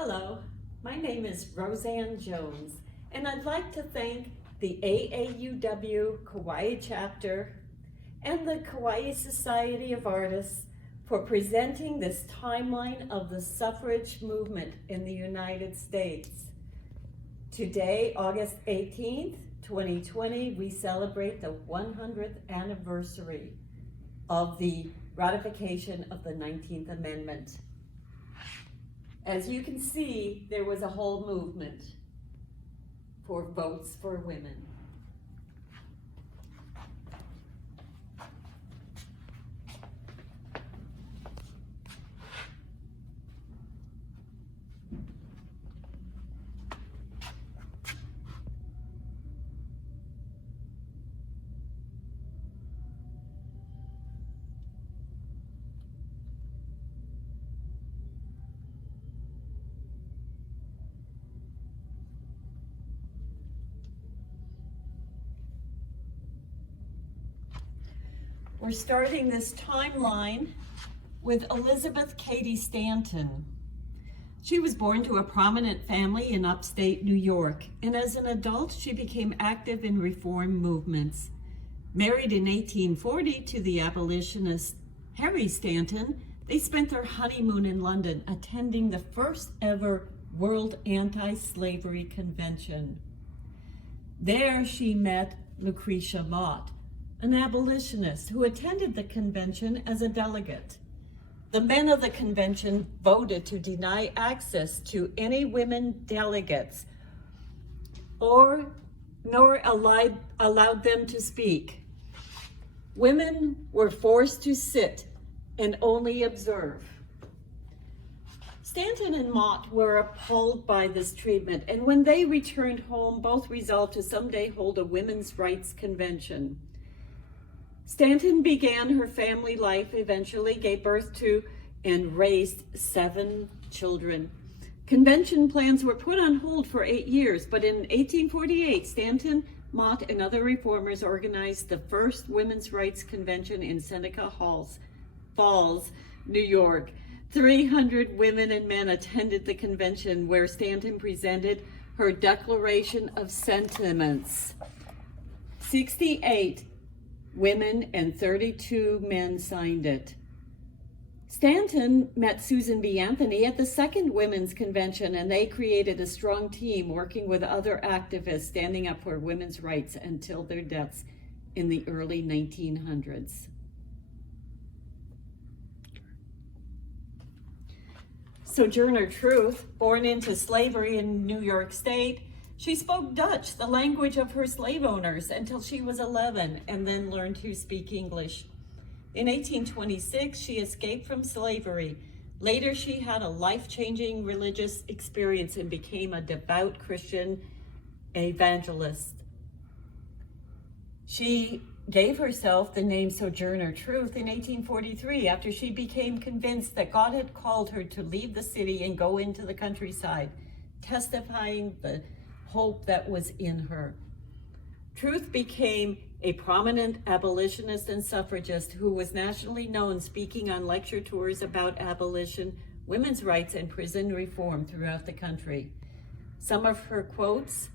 Hello, my name is Roseanne Jones, and I'd like to thank the AAUW Kauai chapter and the Kauai Society of Artists for presenting this timeline of the suffrage movement in the United States. Today, August 18th, 2020, we celebrate the 100th anniversary of the ratification of the 19th Amendment. As you can see, there was a whole movement for votes for women. We're starting this timeline with Elizabeth Cady Stanton. She was born to a prominent family in upstate New York, and as an adult, she became active in reform movements. Married in 1840 to the abolitionist Harry Stanton, they spent their honeymoon in London, attending the first ever World Anti-Slavery Convention. There she met Lucretia Mott, an abolitionist who attended the convention as a delegate. The men of the convention voted to deny access to any women delegates nor allowed them to speak. Women were forced to sit and only observe. Stanton and Mott were appalled by this treatment, and when they returned home, both resolved to someday hold a women's rights convention. Stanton began her family life, eventually gave birth to and raised 7 children. Convention plans were put on hold for 8 years, but in 1848, Stanton, Mott, and other reformers organized the first women's rights convention in Seneca Falls, New York. 300 women and men attended the convention, where Stanton presented her Declaration of Sentiments. 68 women and 32 men signed it. Stanton met Susan B. Anthony at the second women's convention, and they created a strong team working with other activists standing up for women's rights until their deaths in the early 1900s. Sojourner Truth, born into slavery in New York State, she spoke Dutch, the language of her slave owners, until she was 11 and then learned to speak English. In 1826, she escaped from slavery. Later, she had a life-changing religious experience and became a devout Christian evangelist. She gave herself the name Sojourner Truth in 1843 after she became convinced that God had called her to leave the city and go into the countryside, testifying the hope that was in her. Truth became a prominent abolitionist and suffragist who was nationally known, speaking on lecture tours about abolition, women's rights, and prison reform throughout the country. Some of her quotes: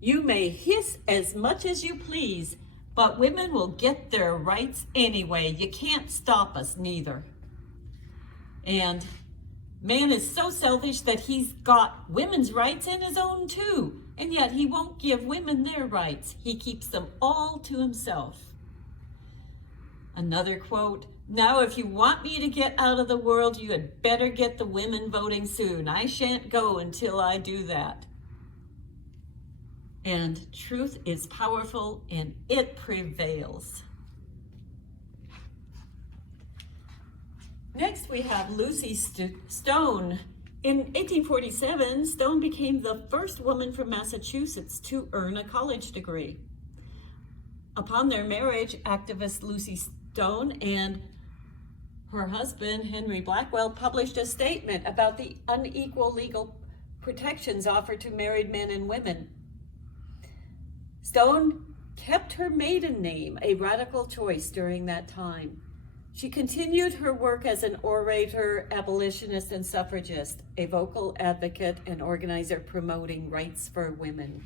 "You may hiss as much as you please, but women will get their rights anyway. You can't stop us neither." And "Man is so selfish that he's got women's rights in his own too, and yet he won't give women their rights. He keeps them all to himself." Another quote: "Now if you want me to get out of the world, you had better get the women voting soon. I shan't go until I do that." And truth is powerful and it prevails. Next, we have Lucy Stone. In 1847, Stone became the first woman from Massachusetts to earn a college degree. Upon their marriage, activist Lucy Stone and her husband, Henry Blackwell, published a statement about the unequal legal protections offered to married men and women. Stone kept her maiden name, a radical choice during that time. She continued her work as an orator, abolitionist, and suffragist, a vocal advocate and organizer promoting rights for women.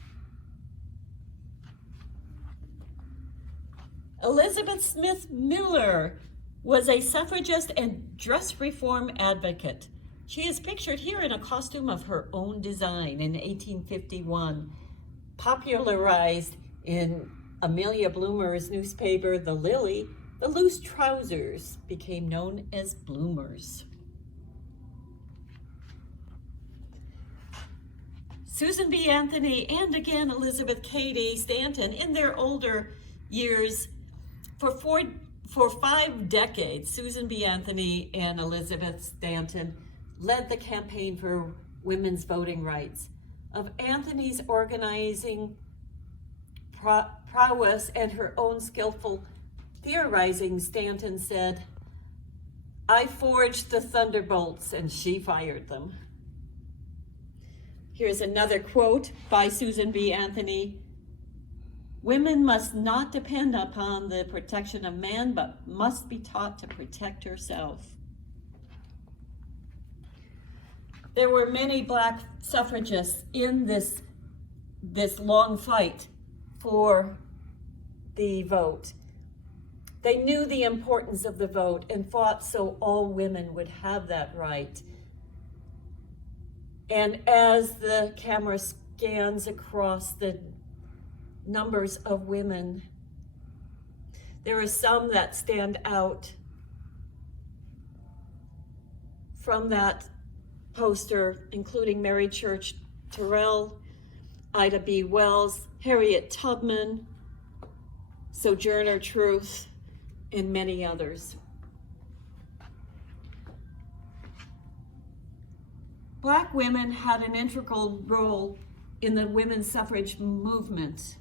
Elizabeth Smith Miller was a suffragist and dress reform advocate. She is pictured here in a costume of her own design in 1851, popularized in Amelia Bloomer's newspaper, The Lily. The loose trousers became known as bloomers. Susan B. Anthony and again Elizabeth Cady Stanton, in their older years, for 5 decades, Susan B. Anthony and Elizabeth Stanton led the campaign for women's voting rights. Of Anthony's organizing prowess and her own skillful theorizing, Stanton said, "I forged the thunderbolts and she fired them." Here's another quote by Susan B. Anthony. "Women must not depend upon the protection of man, but must be taught to protect herself." There were many Black suffragists in this long fight for the vote. They knew the importance of the vote and fought so all women would have that right. And as the camera scans across the numbers of women, there are some that stand out from that poster, including Mary Church Terrell, Ida B. Wells, Harriet Tubman, Sojourner Truth, and many others. Black women had an integral role in the women's suffrage movement.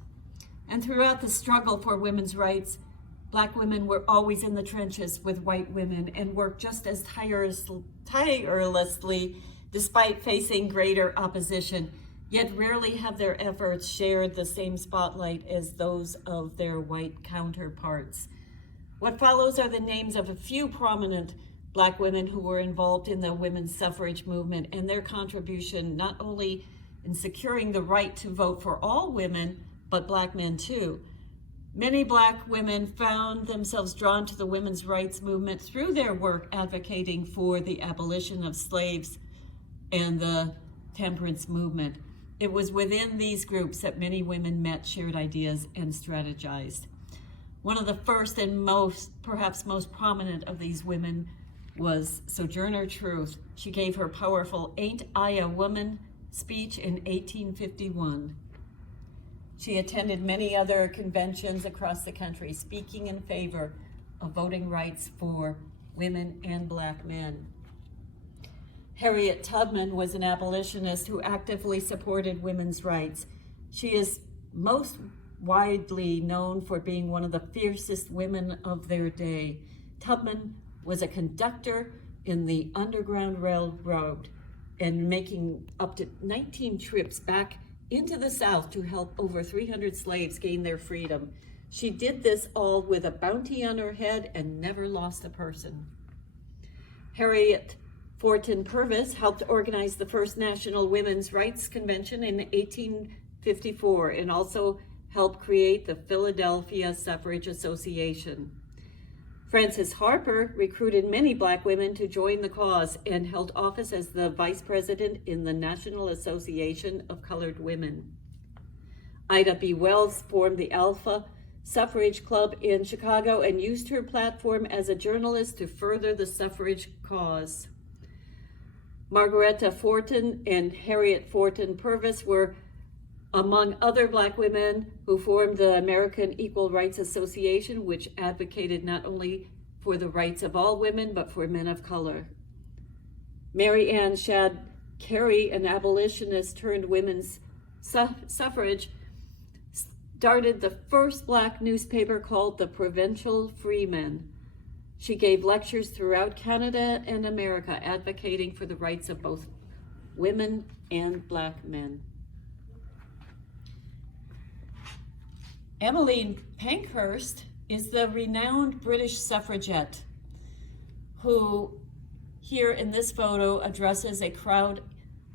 And throughout the struggle for women's rights, Black women were always in the trenches with white women and worked just as tirelessly despite facing greater opposition, yet rarely have their efforts shared the same spotlight as those of their white counterparts. What follows are the names of a few prominent Black women who were involved in the women's suffrage movement and their contribution not only in securing the right to vote for all women, but Black men too. Many Black women found themselves drawn to the women's rights movement through their work advocating for the abolition of slaves and the temperance movement. It was within these groups that many women met, shared ideas, and strategized. One of the first and perhaps most prominent of these women was Sojourner Truth. She gave her powerful "Ain't I a Woman" speech in 1851. She attended many other conventions across the country, speaking in favor of voting rights for women and Black men. Harriet Tubman was an abolitionist who actively supported women's rights. She is most widely known for being one of the fiercest women of their day. Tubman was a conductor in the Underground Railroad and making up to 19 trips back into the South to help over 300 slaves gain their freedom. She did this all with a bounty on her head and never lost a person. Harriet Fortin Purvis helped organize the first National Women's Rights Convention in 1854 and also helped create the Philadelphia Suffrage Association. Frances Harper recruited many Black women to join the cause and held office as the vice president in the National Association of Colored Women. Ida B. Wells formed the Alpha Suffrage Club in Chicago and used her platform as a journalist to further the suffrage cause. Margaretta Fortin and Harriet Fortin Purvis were among other Black women who formed the American Equal Rights Association, which advocated not only for the rights of all women, but for men of color. Mary Ann Shadd Cary, an abolitionist turned women's suffrage, started the first Black newspaper called the Provincial Freeman. She gave lectures throughout Canada and America, advocating for the rights of both women and Black men. Emmeline Pankhurst is the renowned British suffragette. who here in this photo addresses a crowd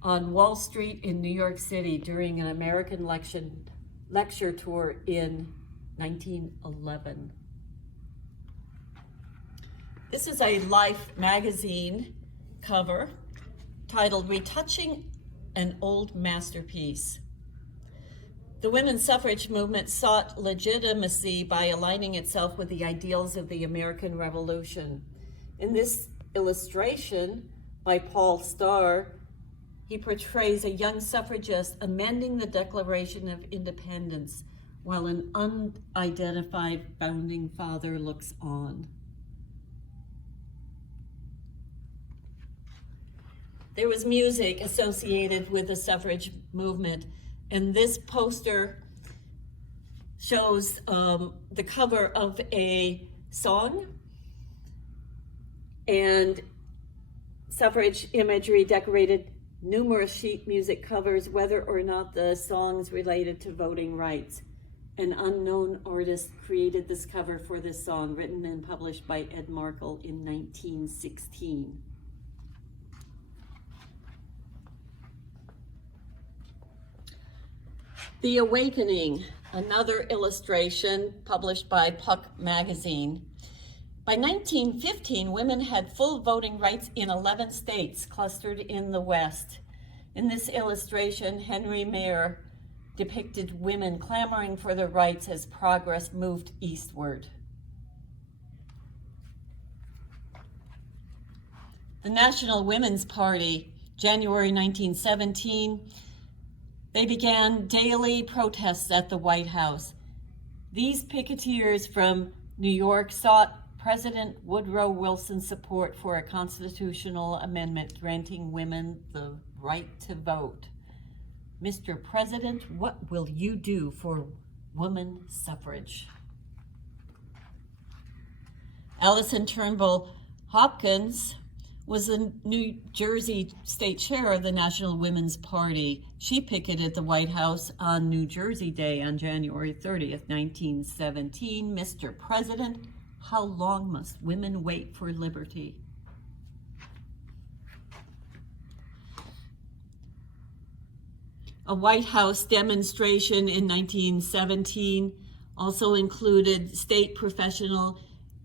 on Wall Street in New York City during an American lecture tour in 1911. This is a Life magazine cover titled "Retouching an Old Masterpiece." The women's suffrage movement sought legitimacy by aligning itself with the ideals of the American Revolution. In this illustration by Paul Starr, he portrays a young suffragist amending the Declaration of Independence while an unidentified founding father looks on. There was music associated with the suffrage movement, and this poster shows the cover of a song, and suffrage imagery decorated numerous sheet music covers, whether or not the songs related to voting rights. An unknown artist created this cover for this song, written and published by Ed Markle in 1916. The Awakening, another illustration published by Puck magazine. By 1915, women had full voting rights in 11 states clustered in the West. In this illustration, Henry Mayer depicted women clamoring for their rights as progress moved eastward. The National Women's Party, January 1917, they began daily protests at the White House. These picketeers from New York sought President Woodrow Wilson's support for a constitutional amendment granting women the right to vote. Mr. President, what will you do for woman suffrage? Allison Turnbull Hopkins was the New Jersey state chair of the National Women's Party. She picketed the White House on New Jersey Day on January 30th, 1917. Mr. President, how long must women wait for liberty? A White House demonstration in 1917 also included state, professional,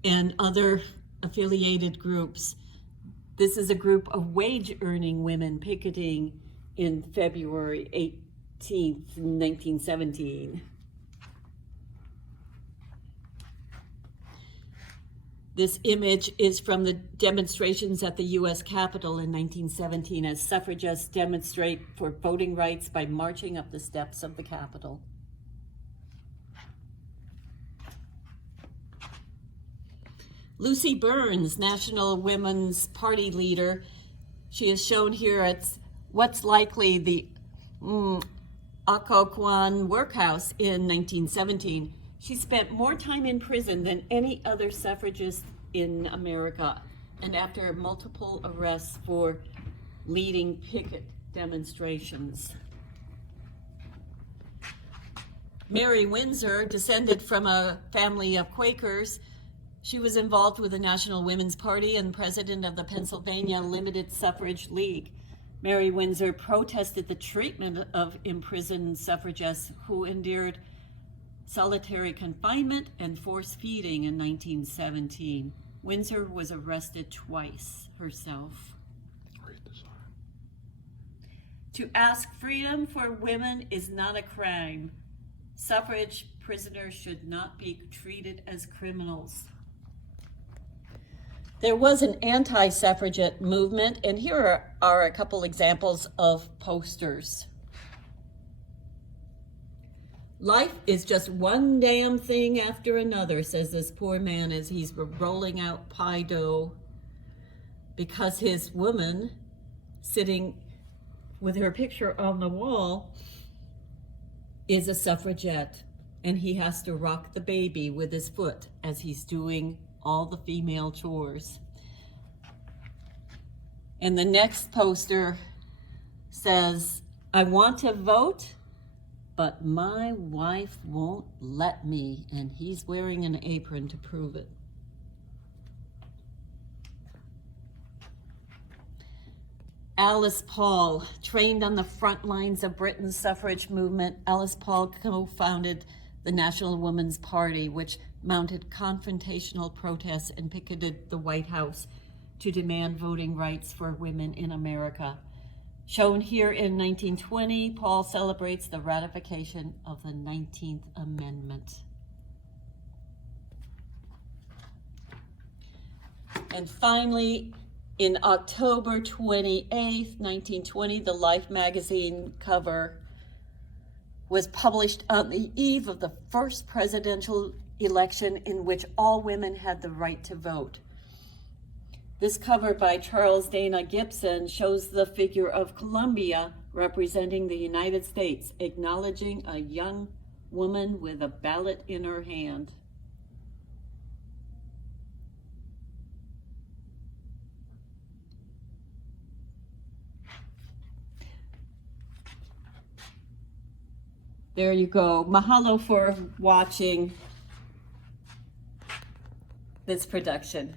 and other affiliated groups. This is a group of wage-earning women picketing in February 18th, 1917. This image is from the demonstrations at the U.S. Capitol in 1917 as suffragists demonstrate for voting rights by marching up the steps of the Capitol. Lucy Burns, National Women's Party leader, she is shown here at what's likely the Occoquan workhouse in 1917. She spent more time in prison than any other suffragist in America, and after multiple arrests for leading picket demonstrations. Mary Windsor, descended from a family of Quakers, she was involved with the National Women's Party and president of the Pennsylvania Limited Suffrage League. Mary Windsor protested the treatment of imprisoned suffragists who endured solitary confinement and forced feeding in 1917. Windsor was arrested twice herself. To ask freedom for women is not a crime. Suffrage prisoners should not be treated as criminals. There was an anti-suffragette movement, and here are a couple examples of posters. Life is just one damn thing after another, says this poor man as he's rolling out pie dough because his woman sitting with her picture on the wall is a suffragette, and he has to rock the baby with his foot as he's doing all the female chores. And the next poster says, I want to vote, but my wife won't let me, and he's wearing an apron to prove it. Alice Paul, trained on the front lines of Britain's suffrage movement, Alice Paul co-founded the National Women's Party, which mounted confrontational protests and picketed the White House to demand voting rights for women in America. Shown here in 1920, Paul celebrates the ratification of the 19th Amendment. And finally, in October 28th, 1920, the Life magazine cover was published on the eve of the first presidential election in which all women had the right to vote. This cover by Charles Dana Gibson shows the figure of Columbia representing the United States, acknowledging a young woman with a ballot in her hand. There you go. Mahalo for watching this production.